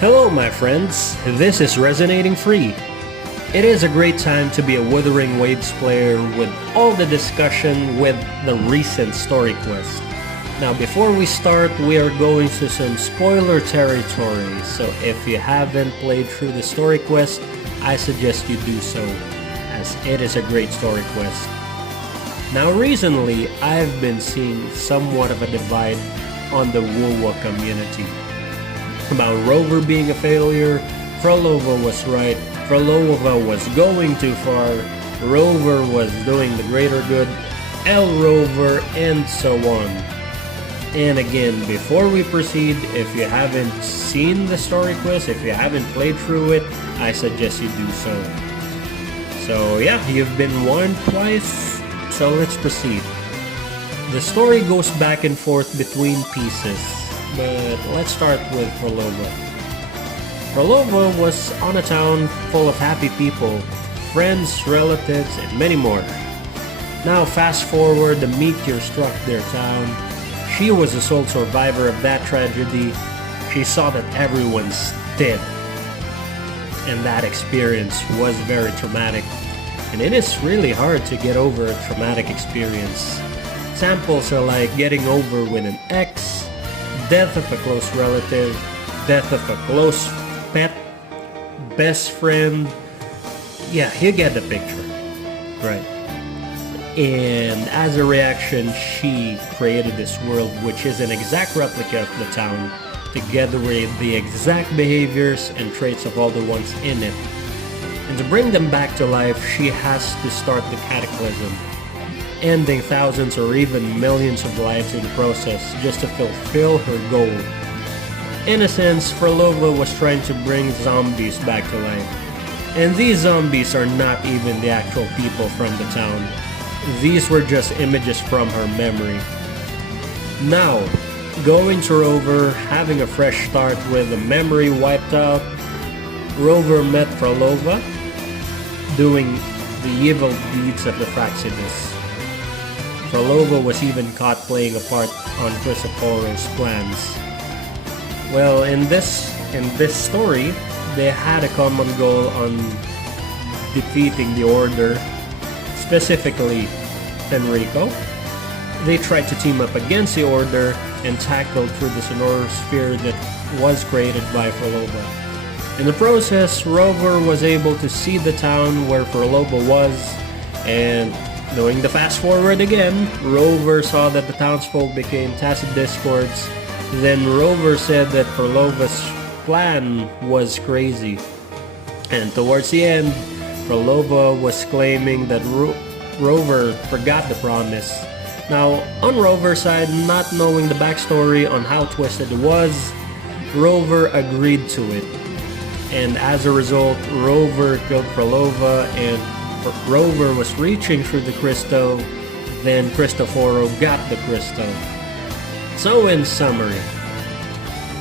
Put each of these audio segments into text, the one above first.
Hello my friends, this is Resonating Free. It is a great time to be a Wuthering Waves player with all the discussion with the recent story quest. Now before we start, we are going to some spoiler territory, so if you haven't played through the story quest, I suggest you do so, as it is a great story quest. Now recently, I've been seeing somewhat of a divide on the WuWa community. About Rover being a failure, Phrolova was right, Phrolova was going too far, Rover was doing the greater good, Rover, and so on. And again, before we proceed, if you haven't seen the story quest, if you haven't played through it, I suggest you do so. So yeah, you've been warned twice, so let's proceed. The story goes back and forth between pieces. But let's start with Phrolova. Phrolova was on a town full of happy people, friends, relatives, and many more. Now fast forward, the meteor struck their town. She was the sole survivor of that tragedy. She saw that everyone's dead. And that experience was very traumatic. And it is really hard to get over a traumatic experience. Samples are like getting over with an ex, death of a close relative, death of a close pet, best friend. Yeah, you get the picture. Right. And as a reaction, she created this world which is an exact replica of the town, together with the exact behaviors and traits of all the ones in it. And to bring them back to life, she has to start the cataclysm, ending thousands or even millions of lives in the process just to fulfill her goal. In a sense, Phrolova was trying to bring zombies back to life. And these zombies are not even the actual people from the town. These were just images from her memory. Now, going to Rover, having a fresh start with the memory wiped out, Rover met Phrolova, doing the evil deeds of the Fraxidus. Phrolova was even caught playing a part on Christophero's plans. Well, in this story, they had a common goal on defeating the Order, specifically Enrico. They tried to team up against the Order and tackle through the Sonora sphere that was created by Phrolova. In the process, Rover was able to see the town where Phrolova was, and doing the fast forward again, Rover saw that the townsfolk became tacit discords. Then Rover said that Phrolova's plan was crazy. And towards the end, Phrolova was claiming that Rover forgot the promise. Now, on Rover's side, not knowing the backstory on how twisted it was, Rover agreed to it. And as a result, Rover killed Phrolova, and Rover was reaching through the crystal, then Cristoforo got the crystal. So in summary,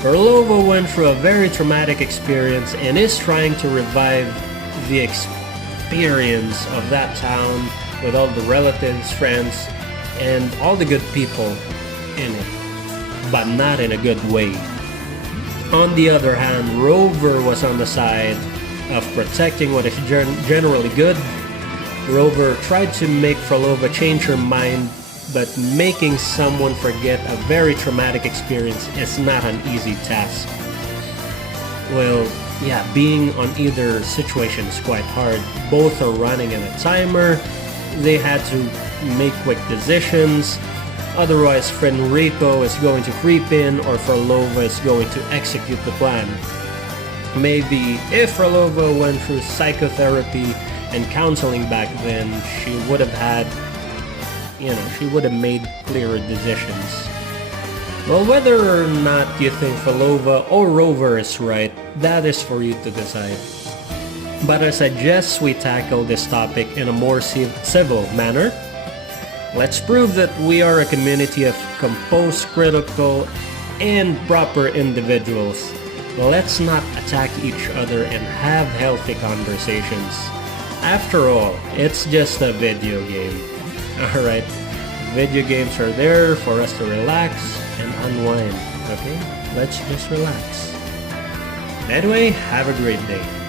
Phrolova went through a very traumatic experience and is trying to revive the experience of that town with all the relatives, friends, and all the good people in it, but not in a good way. On the other hand, Rover was on the side of protecting what is generally good. Rover tried to make Phrolova change her mind, but making someone forget a very traumatic experience is not an easy task. Well, yeah, being on either situation is quite hard. Both are running on a timer. They had to make quick decisions. Otherwise, Enrico is going to creep in or Phrolova is going to execute the plan. Maybe if Phrolova went through psychotherapy and counseling back then, she would have had, she would have made clearer decisions. Well, whether or not you think Phrolova or Rover is right, that is for you to decide. But I suggest we tackle this topic in a more civil manner. Let's prove that we are a community of composed, critical, and proper individuals. Let's not attack each other and have healthy conversations. After all, it's just a video game. Alright, video games are there for us to relax and unwind, okay? Let's just relax. Anyway, have a great day.